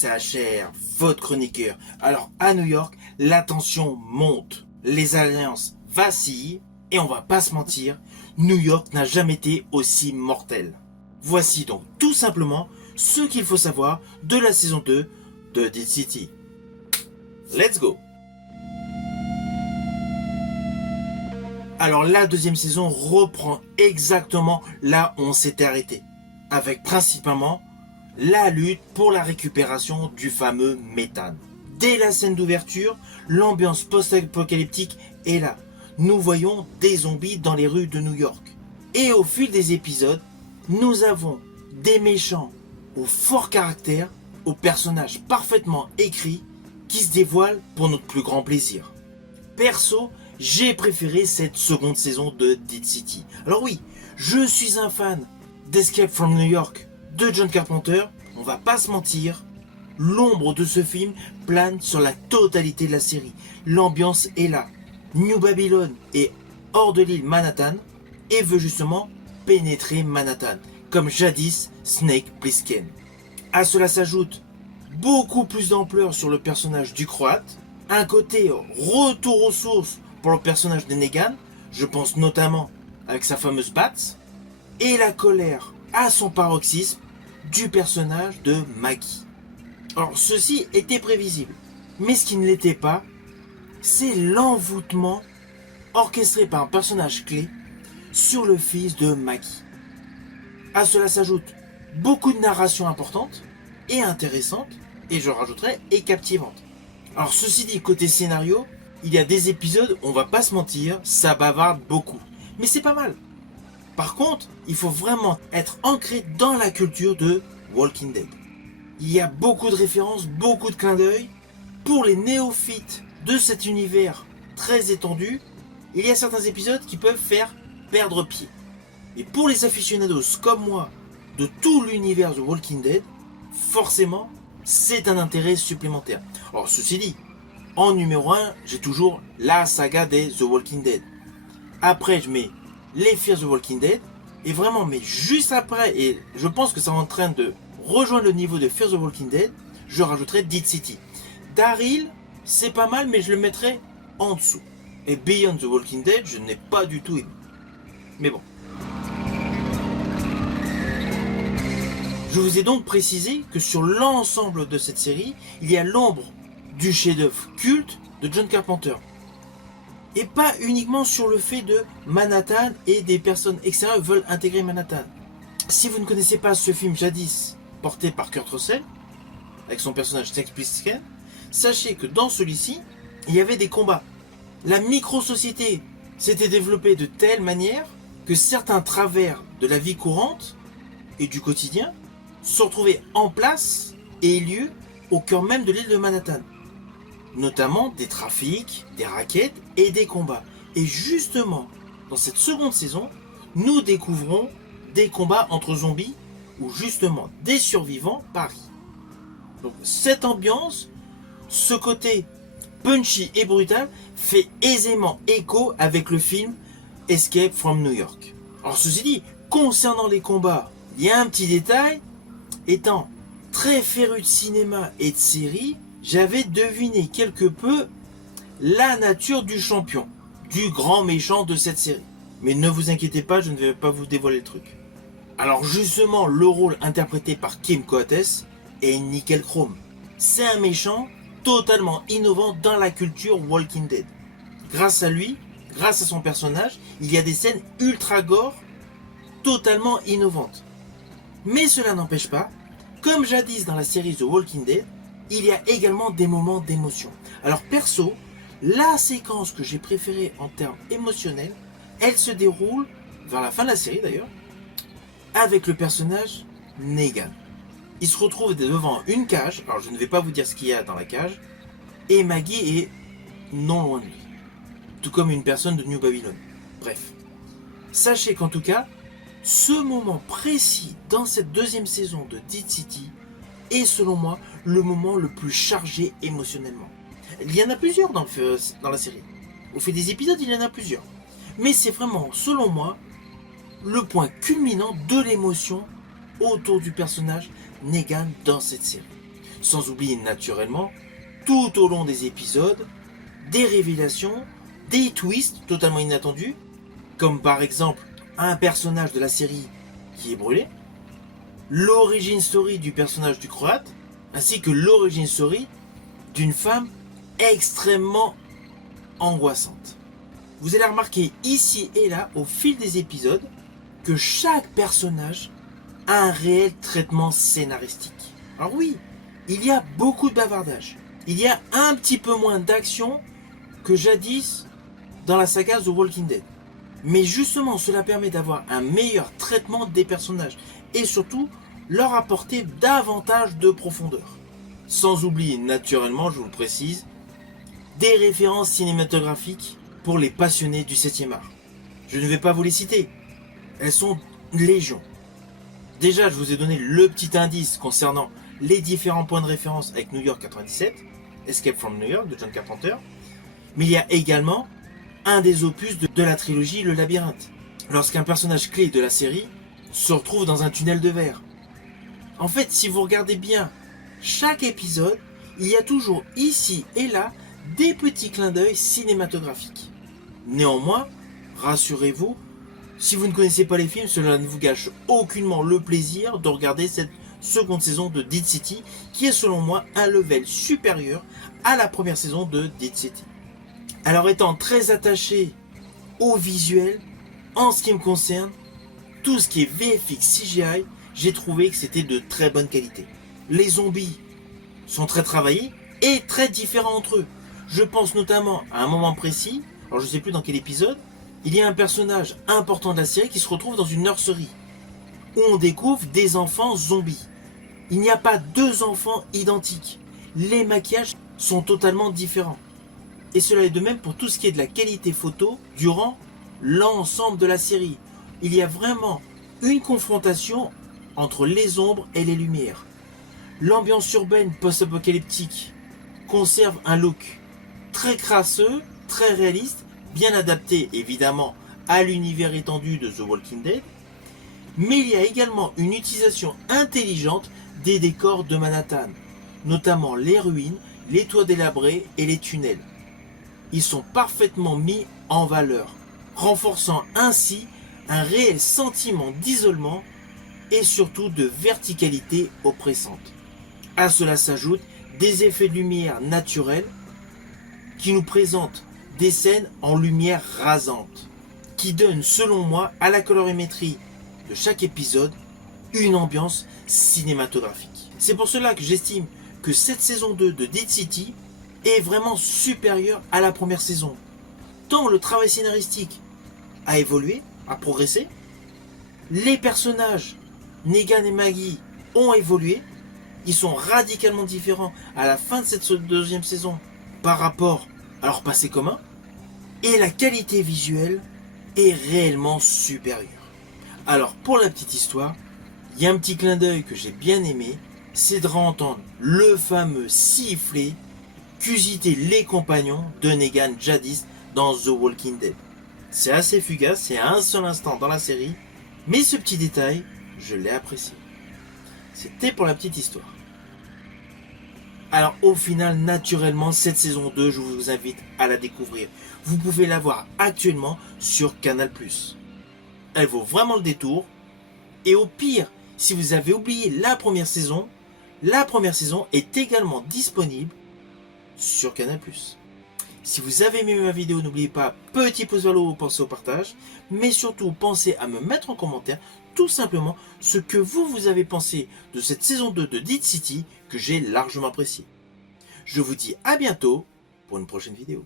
c'est HR, votre chroniqueur. Alors à New York, la tension monte, les alliances vacillent et on va pas se mentir, New York n'a jamais été aussi mortel. Voici donc tout simplement ce qu'il faut savoir de la saison 2 de Dead City. Let's go! Alors la deuxième saison reprend exactement là où on s'était arrêté, avec principalement la lutte pour la récupération du fameux méthane. Dès la scène d'ouverture, l'ambiance post-apocalyptique est là. Nous voyons des zombies dans les rues de New York. Et au fil des épisodes, nous avons des méchants au fort caractère, aux personnages parfaitement écrits, qui se dévoilent pour notre plus grand plaisir. Perso, j'ai préféré cette seconde saison de Dead City. Alors oui, je suis un fan d'Escape from New York de John Carpenter. On va pas se mentir, l'ombre de ce film plane sur la totalité de la série. L'ambiance est là. New Babylon est hors de l'île Manhattan et veut justement pénétrer Manhattan, comme jadis Snake Plissken. À cela s'ajoute beaucoup plus d'ampleur sur le personnage du Croate, un côté retour aux sources pour le personnage de Negan, je pense notamment avec sa fameuse Bats, et la colère à son paroxysme du personnage de Maggie. Alors ceci était prévisible, mais ce qui ne l'était pas, c'est l'envoûtement orchestré par un personnage clé sur le fils de Maggie. À cela s'ajoute beaucoup de narration importante et intéressante, et je rajouterais et captivante. Alors ceci dit, côté scénario, il y a des épisodes, on va pas se mentir, ça bavarde beaucoup. Mais c'est pas mal. Par contre, il faut vraiment être ancré dans la culture de Walking Dead. Il y a beaucoup de références, beaucoup de clins d'œil. Pour les néophytes de cet univers très étendu, il y a certains épisodes qui peuvent faire perdre pied. Et pour les aficionados comme moi de tout l'univers de Walking Dead, forcément, c'est un intérêt supplémentaire. Alors ceci dit, en numéro 1, j'ai toujours la saga des The Walking Dead. Après, je mets les Fear the Walking Dead. Et vraiment, mais juste après, et je pense que c'est en train de rejoindre le niveau de Fear the Walking Dead, je rajouterai Dead City. Daryl, c'est pas mal, mais je le mettrai en dessous. Et Beyond the Walking Dead, je n'ai pas du tout aimé. Mais bon. Je vous ai donc précisé que sur l'ensemble de cette série, il y a l'ombre du chef-d'œuvre culte de John Carpenter. Et pas uniquement sur le fait de Manhattan et des personnes extérieures veulent intégrer Manhattan. Si vous ne connaissez pas ce film jadis porté par Kurt Russell, avec son personnage Snake Plissken, sachez que dans celui-ci, il y avait des combats. La micro-société s'était développée de telle manière que certains travers de la vie courante et du quotidien se retrouvaient en place et lieu au cœur même de l'île de Manhattan. Notamment des trafics, des rackets et des combats. Et justement, dans cette seconde saison, nous découvrons des combats entre zombies où justement des survivants parient. Donc cette ambiance, ce côté punchy et brutal fait aisément écho avec le film Escape from New York. Alors ceci dit, concernant les combats, il y a un petit détail. Étant très féru de cinéma et de séries, j'avais deviné quelque peu la nature du champion, du grand méchant de cette série. Mais ne vous inquiétez pas, je ne vais pas vous dévoiler le truc. Alors justement, le rôle interprété par Kim Coates est nickel chrome. C'est un méchant totalement innovant dans la culture Walking Dead. Grâce à lui, grâce à son personnage, il y a des scènes ultra gore, totalement innovantes. Mais cela n'empêche pas, comme jadis dans la série The Walking Dead, il y a également des moments d'émotion. Alors perso, la séquence que j'ai préférée en termes émotionnels, elle se déroule, vers la fin de la série d'ailleurs, avec le personnage Negan. Il se retrouve devant une cage, alors je ne vais pas vous dire ce qu'il y a dans la cage, et Maggie est non loin de lui. Tout comme une personne de New Babylon. Bref. Sachez qu'en tout cas, ce moment précis dans cette deuxième saison de Dead City est selon moi le moment le plus chargé émotionnellement. Il y en a plusieurs dans la série. Au fil des épisodes, il y en a plusieurs. Mais c'est vraiment, selon moi, le point culminant de l'émotion autour du personnage Negan dans cette série. Sans oublier naturellement, tout au long des épisodes, des révélations, des twists totalement inattendus, comme par exemple un personnage de la série qui est brûlé, l'origine story du personnage du Croate, ainsi que l'origine story d'une femme extrêmement angoissante. Vous allez remarquer ici et là, au fil des épisodes, que chaque personnage a un réel traitement scénaristique. Alors oui, il y a beaucoup de bavardage. Il y a un petit peu moins d'action que jadis dans la saga The Walking Dead. Mais justement, cela permet d'avoir un meilleur traitement des personnages et surtout leur apporter davantage de profondeur. Sans oublier naturellement, je vous le précise, des références cinématographiques pour les passionnés du 7e art. Je ne vais pas vous les citer, elles sont légion. Déjà, je vous ai donné le petit indice concernant les différents points de référence avec New York 97, Escape from New York de John Carpenter, mais il y a également un des opus de la trilogie Le Labyrinthe, lorsqu'un personnage clé de la série se retrouve dans un tunnel de verre. En fait, si vous regardez bien chaque épisode, il y a toujours ici et là des petits clins d'œil cinématographiques. Néanmoins, rassurez-vous, si vous ne connaissez pas les films, cela ne vous gâche aucunement le plaisir de regarder cette seconde saison de Dead City, qui est selon moi un level supérieur à la première saison de Dead City. Alors étant très attaché au visuel, en ce qui me concerne, tout ce qui est VFX CGI, j'ai trouvé que c'était de très bonne qualité. Les zombies sont très travaillés et très différents entre eux. Je pense notamment à un moment précis, alors je ne sais plus dans quel épisode, il y a un personnage important de la série qui se retrouve dans une nurserie, où on découvre des enfants zombies. Il n'y a pas deux enfants identiques. Les maquillages sont totalement différents. Et cela est de même pour tout ce qui est de la qualité photo durant l'ensemble de la série. Il y a vraiment une confrontation entre les ombres et les lumières. L'ambiance urbaine post-apocalyptique conserve un look très crasseux, très réaliste, bien adapté évidemment à l'univers étendu de The Walking Dead, mais il y a également une utilisation intelligente des décors de Manhattan, notamment les ruines, les toits délabrés et les tunnels. Ils sont parfaitement mis en valeur, renforçant ainsi un réel sentiment d'isolement et surtout de verticalité oppressante. À cela s'ajoutent des effets de lumière naturels qui nous présentent des scènes en lumière rasante, qui donnent selon moi à la colorimétrie de chaque épisode une ambiance cinématographique. C'est pour cela que j'estime que cette saison 2 de Dead City est vraiment supérieure à la première saison. Tant le travail scénaristique a évolué, a progressé, les personnages, Negan et Maggie, ont évolué, ils sont radicalement différents à la fin de cette deuxième saison par rapport à leur passé commun, et la qualité visuelle est réellement supérieure. Alors pour la petite histoire, il y a un petit clin d'œil que j'ai bien aimé, c'est de entendre le fameux sifflet qu'usitaient les compagnons de Negan jadis dans The Walking Dead. C'est assez fugace, c'est à un seul instant dans la série, mais ce petit détail, je l'ai apprécié. C'était pour la petite histoire. Alors au final, naturellement, cette saison 2, je vous invite à la découvrir. Vous pouvez la voir actuellement sur Canal+. Elle vaut vraiment le détour. Et au pire, si vous avez oublié la première saison est également disponible sur Canal+. Si vous avez aimé ma vidéo, n'oubliez pas, petit pouce vers le haut, pensez au partage, mais surtout pensez à me mettre en commentaire tout simplement ce que vous avez pensé de cette saison 2 de Dead City que j'ai largement apprécié. Je vous dis à bientôt pour une prochaine vidéo.